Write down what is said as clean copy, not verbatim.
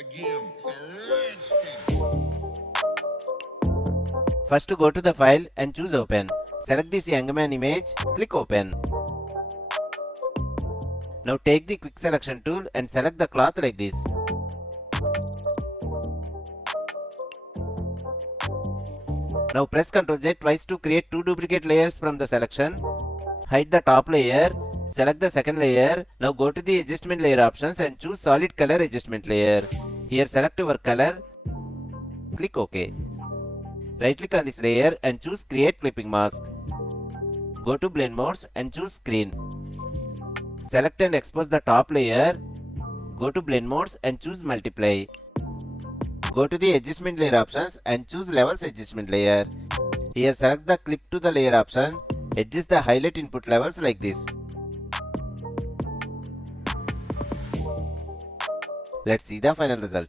again. It's a rich thing. First go to the file and choose open. Select this young man image, click open. Now take the quick selection tool and select the cloth like this. Now press Ctrl Z twice to create two duplicate layers from the selection. Hide the top layer, select the second layer. Now go to the adjustment layer options and choose solid color adjustment layer. Here select your color, click OK. Right click on this layer and choose create clipping mask. Go to blend modes and choose screen. Select and expose the top layer. Go to blend modes and choose multiply. Go to the adjustment layer options and choose levels adjustment layer. Here select the clip to the layer option. Adjust the highlight input levels like this. Let's see the final result.